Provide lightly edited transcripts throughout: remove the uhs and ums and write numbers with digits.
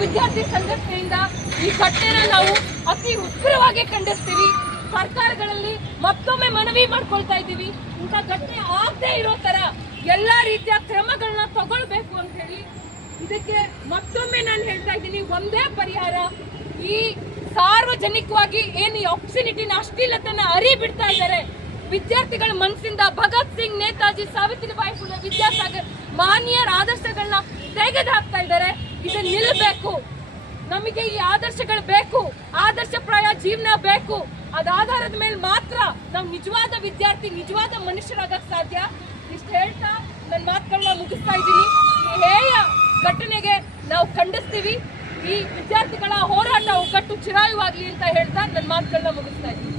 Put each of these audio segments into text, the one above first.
ವಿದ್ಯಾರ್ಥಿ ಸಂಘಟನೆಯಿಂದ ಈ ಘಟನೆನ ನಾವು ಅತಿ ಉಗ್ರವಾಗಿ ಖಂಡಿಸ್ತೀವಿ. ಸರ್ಕಾರಗಳಲ್ಲಿ ಮತ್ತೊಮ್ಮೆ ಮನವಿ ಮಾಡ್ಕೊಳ್ತಾ ಇದ್ದೀವಿ, ಇಂಥ ಘಟನೆ ಆಗದೆ ಇರೋ ತರ ಎಲ್ಲಾ ರೀತಿಯ ಕ್ರಮಗಳನ್ನ ತಗೊಳ್ಬೇಕು ಅಂತ ಹೇಳಿ. ಇದಕ್ಕೆ ಮತ್ತೊಮ್ಮೆ ನಾನು ಹೇಳ್ತಾ ಇದ್ದೀನಿ, ಒಂದೇ ಪರಿಹಾರ, ಈ ಸಾರ್ವಜನಿಕವಾಗಿ ಏನು ಈ ಆಬ್ಸಿನಿಟಿನ ಅಶ್ಲೀಲತೆನ ಬಿಡ್ತಾ ಇದ್ದಾರೆ ವಿದ್ಯಾರ್ಥಿಗಳ ಮನಸ್ಸಿಂದ. ಭಗತ್ ಸಿಂಗ್, ನೇತಾಜಿ, ಸಾವಿತ್ರಿಬಾಯಿ ಫುಲೆ, ವಿದ್ಯಾಸಾಗರ್ ಮಾನ್ಯರ ಆದರ್ಶಗಳನ್ನ ತೆಗೆದು ಹಾಕ್ತಾ ಇದ್ದಾರೆ. ಇದು ನಿಲ್ಲಬೇಕು. ನಮಗೆ ಈ ಆದರ್ಶಗಳು ಬೇಕು, ಆದರ್ಶಪ್ರಾಯ ಜೀವನ ಬೇಕು. ಅದಾಧಾರದ ಮೇಲೆ ಮಾತ್ರ ನಾವು ನಿಜವಾದ ವಿದ್ಯಾರ್ಥಿ, ನಿಜವಾದ ಮನುಷ್ಯರಾಗಕ್ಕೆ ಸಾಧ್ಯ. ಇಷ್ಟು ಹೇಳ್ತಾ ನನ್ನ ಮಾತುಗಳನ್ನ ಮುಗಿಸ್ತಾ ಇದ್ದೀನಿ. ಈ ಹೇಯ ಘಟನೆಗೆ ನಾವು ಖಂಡಿಸ್ತೀವಿ. ಈ ವಿದ್ಯಾರ್ಥಿಗಳ ಹೋರಾಟ ಒಗ್ಗಟ್ಟು ಚಿರಾಯುವಾಗಲಿ ಅಂತ ಹೇಳ್ತಾ ನನ್ನ ಮಾತುಗಳನ್ನ ಮುಗಿಸ್ತಾ ಇದ್ದೀನಿ.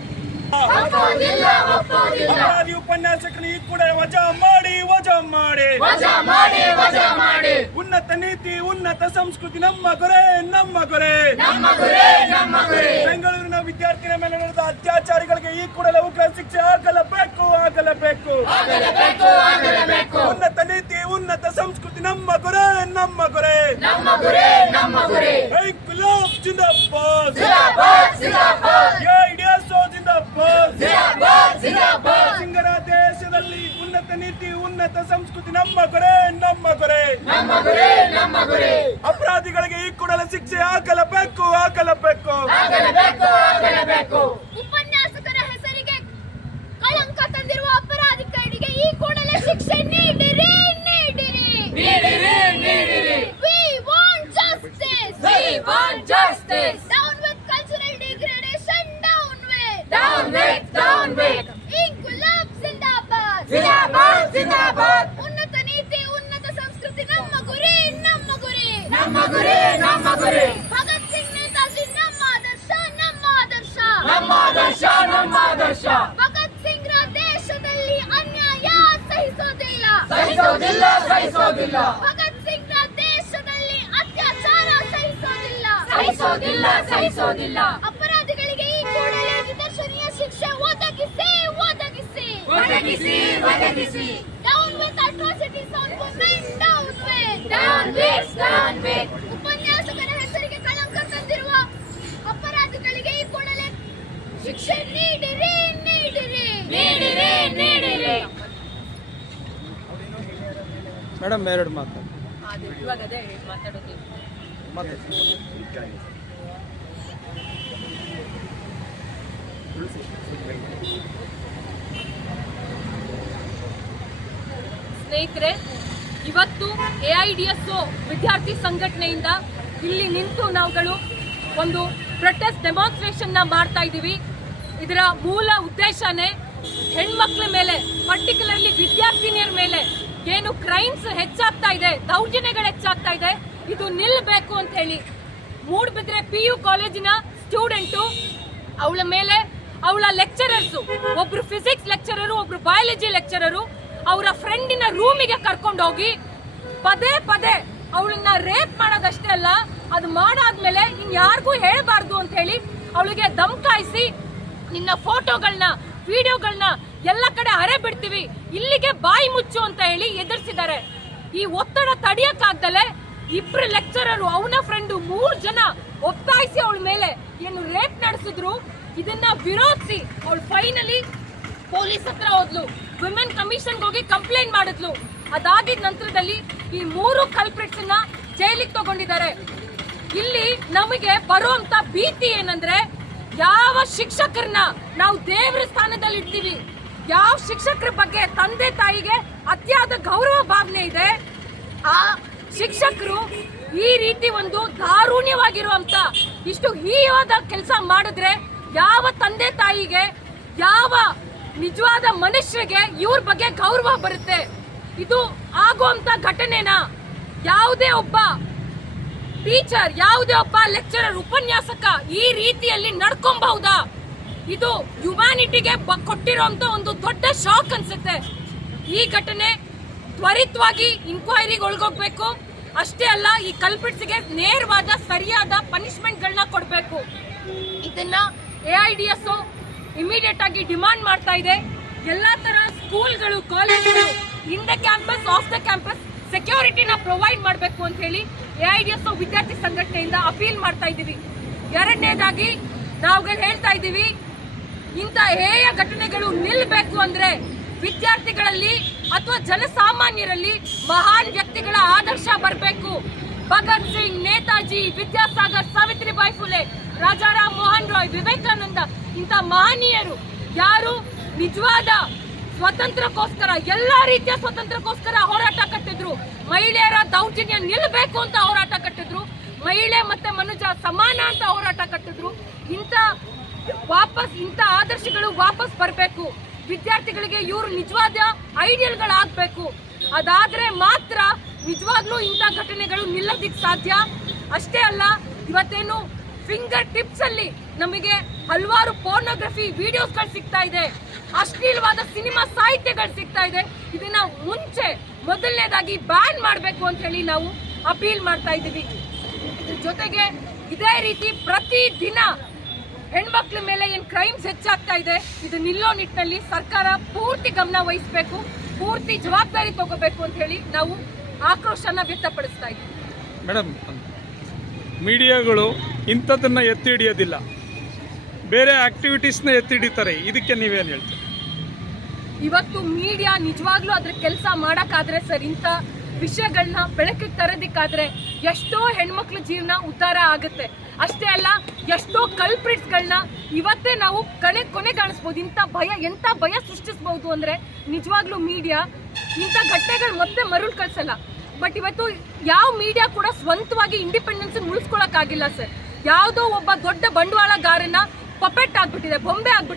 ಅಪರಾಧಿ ಉಪನ್ಯಾಸಕರು ಈ ಕೂಡ ವಜಾ ಮಾಡಿ ಉನ್ನತ ನೀತಿ, ಉನ್ನತ ಸಂಸ್ಕೃತಿ ನಮ್ಮ ಗುರೆ. ಬೆಂಗಳೂರಿನ ವಿದ್ಯಾರ್ಥಿಗಳ ಮೇಲೆ ನಡೆದ ಅತ್ಯಾಚಾರಿಗಳಿಗೆ ಈ ಕೂಡಲೇ ಉಗ್ರ ಶಿಕ್ಷೆ ಆಗಲೇಬೇಕು. ಉನ್ನತ ನೀತಿ, ಉನ್ನತ ಸಂಸ್ಕೃತಿ ನಮ್ಮ ಗುರೆ. ಇಂಕ್ಲಾಬ್ ಜಿಂದಾಬಾದ್, ಸಿಂಗರ ದೇಶದಲ್ಲಿ ಉನ್ನತ ನೀತಿ, ಉನ್ನತ ಸಂಸ್ಕೃತಿ ನಮ್ಮ ಗುರೆ. ಅಪರಾಧಿಗಳಿಗೆ ಈ ಕೂಡಲೇ ಶಿಕ್ಷೆ ಆಗಲೇಬೇಕು. ಉಪನ್ಯಾಸಕರ ಹೆಸರಿಗೆ ಕಳಂಕ ತಂದಿರುವ ಅಪರಾಧಿಗಳಿಗೆ ಈ ಕೂಡಲೇ ಶಿಕ್ಷೆ ನೀಡಿರಿ. We want justice. Down with cultural degradation. Down with. Inqilab Zindabad. ಉನ್ನತ ನೀತಿ, ಉನ್ನತ ಸಂಸ್ಕೃತಿ ನಮ್ಮ ಗುರಿ. ಭಗತ್ ಸಿಂಗ್, ನೇತಾಜಿ ನಮ್ಮ ಆದರ್ಶ. ಭಗತ್ ಸಿಂಗ್ ರ ದೇಶದಲ್ಲಿ ಅನ್ಯಾಯ ಸಹಿಸೋದಿಲ್ಲ. ಭಗತ್ ಸಿಂಗ್ ರ ದೇಶದಲ್ಲಿ ಅತ್ಯಾಚಾರ ಸಹಿಸೋದಿಲ್ಲ. ಅಪರಾಧಿಗಳಿಗೆ ಈ ಕೂಡಲೇ ನಿದರ್ಶನೀಯ ಶಿಕ್ಷೆ ಒದಗಿಸಿ. Down with atrocities on women. Down with. ಉಪನ್ಯಾಸಕರ ಹೆಸರಿಗೆ ಕಳಂಕ ತಂದಿರುವ ಅಪರಾಧಿಗಳಿಗೆ ಈ ಕೂಡಲೇ ಶಿಕ್ಷೆ ನೀಡಿರಿ. ಮೇಡಮ್ ಎರಡು ಮಾತು ಇವಾಗ ಅದೇ ಮಾತಾಡೋದು. ಸ್ನೇಹಿತರೆ, ಇವತ್ತು AIDSO ವಿದ್ಯಾರ್ಥಿ ಸಂಘಟನೆಯಿಂದ ಇಲ್ಲಿ ನಿಂತು ನಾವುಗಳು ಒಂದು ಪ್ರೊಟೆಸ್ಟ್ ಡೆಮಾನ್ಸ್ಟ್ರೇಷನ್ ಮಾಡ್ತಾ ಇದ್ದೀವಿ. ಇದರ ಮೂಲ ಉದ್ದೇಶನೇ ಹೆಣ್ಮಕ್ಳ ಮೇಲೆ, ಪರ್ಟಿಕ್ಯುಲರ್ಲಿ ವಿದ್ಯಾರ್ಥಿನಿಯರ ಮೇಲೆ ಏನು ಕ್ರೈಮ್ಸ್ ಹೆಚ್ಚಾಗ್ತಾ ಇದೆ, ದೌರ್ಜನ್ಯಗಳು ಹೆಚ್ಚಾಗ್ತಾ ಇದೆ, ಇದು ನಿಲ್ಲಬೇಕು ಅಂತ ಹೇಳಿ. ಮೂಡಬಿದ್ರೆ PU ಕಾಲೇಜಿನ ಸ್ಟೂಡೆಂಟು, ಅವಳ ಮೇಲೆ ಅವಳ ಲೆಕ್ಚರರ್ಸು, ಒಬ್ರು ಫಿಸಿಕ್ಸ್ ಲೆಕ್ಚರರು, ಒಬ್ರು ಬಯಾಲಜಿ ಲೆಕ್ಚರರು ಅವರ ಫ್ರೆಂಡಿನ ರೂಮಿಗೆ ಕರ್ಕೊಂಡು ಹೋಗಿ ಪದೇ ಅವಳನ್ನ ರೇಪ್ ಮಾಡೋದಷ್ಟೇ ಅಲ್ಲ, ಅದು ಮಾಡಾದ್ಮೇಲೆ ಇನ್ಯಾರಿಗೂ ಹೇಳಬಾರ್ದು ಅಂತ ಹೇಳಿ ಅವಳಿಗೆ ಧಮಕಾಯಿಸಿ ನಿನ್ನ ಫೋಟೋಗಳನ್ನ, ವಿಡಿಯೋಗಳನ್ನ ಎಲ್ಲ ಕಡೆ ಹರೆ ಬಿಡ್ತೀವಿ, ಇಲ್ಲಿಗೆ ಬಾಯಿ ಮುಚ್ಚು ಅಂತ ಹೇಳಿ ಎದುರಿಸಿದ್ದಾರೆ. ಈ ಒತ್ತಡ ತಡೆಯಕ್ಕಾಗ್ದಲೆ ಇಬ್ರು ಲೆಕ್ಚರರು, ಅವನ ಫ್ರೆಂಡು, 3 ಜನ ಒತ್ತಾಯಿಸಿ ಅವಳ ಮೇಲೆ ಏನು ರೇಪ್ ನಡೆಸಿದ್ರು. ಇದನ್ನ ವಿರೋಧಿಸಿ ಅವಳು ಫೈನಲಿ ಪೊಲೀಸ್ ಹತ್ರ ಹೋದ್ಲು, ವಿಮೆನ್ ಕಮಿಷನ್ ಹೋಗಿ ಕಂಪ್ಲೇಂಟ್ ಮಾಡಿದ್ಲು. ಅದಾಗಿದ ನಂತರದಲ್ಲಿ ಈ 3 ಕಲ್ಪ್ರಿಟ್ಸ್ ನ ಜೈಲಿಗೆ ತಗೊಂಡಿದ್ದಾರೆ. ಇಲ್ಲಿ ನಮಗೆ ಬರುವಂತ ಭೀತಿ ಏನಂದ್ರೆ, ಯಾವ ಶಿಕ್ಷಕರನ್ನ ನಾವು ದೇವರ ಸ್ಥಾನದಲ್ಲಿ ಇಡ್ತೀವಿ, ಯಾವ ಶಿಕ್ಷಕರ ಬಗ್ಗೆ ತಂದೆ ತಾಯಿಗೆ ಅತಿಯಾದ ಗೌರವ ಭಾವನೆ ಇದೆ, ಆ ಶಿಕ್ಷಕರು ಈ ರೀತಿ ಒಂದು ದಾರುಣ್ಯವಾಗಿರುವಂತ ಇಷ್ಟು ಹೀಯಾದ ಕೆಲಸ ಮಾಡಿದ್ರೆ ಯಾವ ತಂದೆ ತಾಯಿಗೆ, ಯಾವ ನಿಜವಾದ ಮನುಷ್ಯರಿಗೆ ಇವ್ರ ಬಗ್ಗೆ ಗೌರವ ಬರುತ್ತೆ? ಇದು ಆಗುವಂತ ಘಟನೆನ ಯಾವುದೇ ಒಬ್ಬ ಟೀಚರ್, ಯಾವುದೇ ಒಬ್ಬ ಲೆಕ್ಚರರ್, ಉಪನ್ಯಾಸಕ ಈ ರೀತಿಯಲ್ಲಿ ನಡ್ಕೊಬಹುದಾ? ಇದು ಹ್ಯುಮ್ಯಾನಿಟಿಗೆ ಕೊಟ್ಟಿರುವಂತ ಒಂದು ದೊಡ್ಡ ಶಾಕ್ ಅನ್ಸುತ್ತೆ. ಈ ಘಟನೆ ತ್ವರಿತವಾಗಿ ಇನ್ಕ್ವೈರಿಗೆ ಒಳಗೋಗ್ಬೇಕು. ಅಷ್ಟೇ ಅಲ್ಲ, ಈ ಕಲ್ಪಿಟ್ಸ್ಗೆ ನೇರವಾದ ಸರಿಯಾದ ಪನಿಷ್ಮೆಂಟ್ ಗಳನ್ನ ಕೊಡಬೇಕು. ಇದನ್ನ AIDSO ಇಮಿಡಿಯೇಟ್ ಆಗಿ ಡಿಮಾಂಡ್ ಮಾಡ್ತಾ ಇದೆ. ಎಲ್ಲಾ ತರ ಸ್ಕೂಲ್ಗಳು, ಕಾಲೇಜ್ಗಳು in the campus, off the campus ಸೆಕ್ಯೂರಿಟಿನ ಪ್ರೊವೈಡ್ ಮಾಡಬೇಕು ಅಂತ ಹೇಳಿ AIDSO ವಿದ್ಯಾರ್ಥಿ ಸಂಘಟನೆಯಿಂದ ಅಪೀಲ್ ಮಾಡ್ತಾ ಇದ್ದೀವಿ. ಎರಡನೇದಾಗಿ ನಾವುಗಳು ಹೇಳ್ತಾ ಇದ್ದೀವಿ, ಇಂಥ ಹೇಯ ಘಟನೆಗಳು ನಿಲ್ಲಬೇಕು ಅಂದ್ರೆ ವಿದ್ಯಾರ್ಥಿಗಳಲ್ಲಿ ಅಥವಾ ಜನಸಾಮಾನ್ಯರಲ್ಲಿ ಮಹಾನ್ ವ್ಯಕ್ತಿಗಳ ಆದರ್ಶ ಬರಬೇಕು. ಭಗತ್ ಸಿಂಗ್, ನೇತಾಜಿ, ವಿದ್ಯಾಸಾಗರ್, ಸಾವಿತ್ರಿಬಾಯಿ ಫುಲೆ, ರಾಜಾರಾಮ್ ಮೋಹನ್ ರಾಯ್, ವಿವೇಕಾನಂದ ಇಂಥ ಮಹನೀಯರು ಯಾರು ನಿಜವಾದ ಸ್ವತಂತ್ರಕ್ಕೋಸ್ಕರ, ಎಲ್ಲಾ ರೀತಿಯ ಸ್ವತಂತ್ರಕ್ಕೋಸ್ಕರ ಹೋರಾಟ ಕಟ್ಟಿದ್ರು. ಮಹಿಳೆಯರ ದೌರ್ಜನ್ಯ ನಿಲ್ಲಬೇಕು ಅಂತ ಹೋರಾಟ ಕಟ್ಟಿದ್ರು. ಮಹಿಳೆ ಮತ್ತೆ ಮನುಜ ಸಮಾನ ಅಂತ ಹೋರಾಟ ಕಟ್ಟಿದ್ರು. ಇಂಥ ಆದರ್ಶಗಳು ವಾಪಸ್ ಬರಬೇಕು. ವಿದ್ಯಾರ್ಥಿಗಳಿಗೆ ಇವರು ನಿಜವಾದ ಐಡಿಯಲ್ಗಳಾಗಬೇಕು. ಅದಾದ್ರೆ ಮಾತ್ರ ನಿಜವಾಗ್ಲೂ ಇಂಥ ಘಟನೆಗಳು ನಿಲ್ಲೋದಿಕ್ ಸಾಧ್ಯ. ಅಷ್ಟೇ ಅಲ್ಲ, ಇವತ್ತೇನು ಫಿಂಗರ್ ಟಿಪ್ಸ್ ಅಲ್ಲಿ ನಮಗೆ ಹಲವಾರು ಪೋರ್ನೋಗ್ರಫಿ ವಿಡಿಯೋಸ್ಗಳು ಸಿಗ್ತಾ ಇದೆ, ಅಶ್ಲೀಲವಾದ ಸಿನಿಮಾ ಸಾಹಿತ್ಯಗಳು ಸಿಗ್ತಾ ಇದೆ. ಇದನ್ನ ಮೊದಲನೇದಾಗಿ ಬ್ಯಾನ್ ಮಾಡಬೇಕು ಅಂತ ಹೇಳಿ ನಾವು ಅಪೀಲ್ ಮಾಡ್ತಾ ಇದ್ದೀವಿ. ಜೊತೆಗೆ ಇದೇ ರೀತಿ ಪ್ರತಿ ದಿನ ಹೆಣ್ಮಕ್ಳ ಮೇಲೆ ಏನ್ ಕ್ರೈಮ್ಸ್ ಹೆಚ್ಚಾಗ್ತಾ ಇದೆ, ಇದು ನಿಲ್ಲೋ ನಿಟ್ಟಿನಲ್ಲಿ ಸರ್ಕಾರ ಪೂರ್ತಿ ಗಮನ ವಹಿಸಬೇಕು, ಪೂರ್ತಿ ಜವಾಬ್ದಾರಿ ತಗೋಬೇಕು ಅಂತ ಹೇಳಿ ನಾವು ಆಕ್ರೋಶನ ವ್ಯಕ್ತಪಡಿಸ್ತಾ ಇದ್ದೀವಿ. ಮೇಡಮ್, ಮೀಡಿಯಾಗಳು ಇಂಥದ್ದನ್ನು ಎತ್ತಿ ಹಿಡಿಯೋದಿಲ್ಲ, ಬೇರೆ ಆಕ್ಟಿವಿಟೀಸ್ನ ಎತ್ತಿ ಹಿಡಿತಾರೆ. ಇದಕ್ಕೆ ನೀವೇನು ಹೇಳ್ತೀರಿ? ಇವತ್ತು ಮೀಡಿಯಾ ನಿಜವಾಗ್ಲೂ ಅದ್ರ ಕೆಲಸ ಮಾಡಕ್ಕಾದ್ರೆ ಸರ್, ಇಂಥ ವಿಷಯಗಳನ್ನ ಬೆಳಕಿಗೆ ತರೋದಕ್ಕಾದ್ರೆ ಎಷ್ಟೋ ಹೆಣ್ಮಕ್ಳ ಜೀವನ ಉದ್ಧಾರ ಆಗುತ್ತೆ. ಅಷ್ಟೇ ಅಲ್ಲ, ಎಷ್ಟೋ ಕಲ್ಪ್ರಿಟ್ಸ್ಗಳನ್ನ ಇವತ್ತೇ ನಾವು ಕೊನೆಗಾಣಿಸ್ಬೋದು. ಎಂಥ ಭಯ ಸೃಷ್ಟಿಸಬಹುದು ಅಂದ್ರೆ ನಿಜವಾಗ್ಲೂ ಮೀಡಿಯಾ ಇಂಥ ಘಟನೆಗಳು ಮತ್ತೆ ಮರುಳು ಕಳ್ಸಲ್ಲ. ಬಟ್ ಇವತ್ತು ಯಾವ ಮೀಡಿಯಾ ಕೂಡ ಸ್ವಂತವಾಗಿ ಇಂಡಿಪೆಂಡೆನ್ಸ್ ಉಳಿಸ್ಕೊಳಕ್ ಆಗಿಲ್ಲ ಸರ್. ಯಾವುದೋ ಒಬ್ಬ ದೊಡ್ಡ ಬಂಡವಾಳಗಾರನ ಪಪೆಟ್ ಆಗ್ಬಿಟ್ಟಿದೆ, ಬೊಂಬೆ ಆಗ್ಬಿಟ್ಟಿದೆ.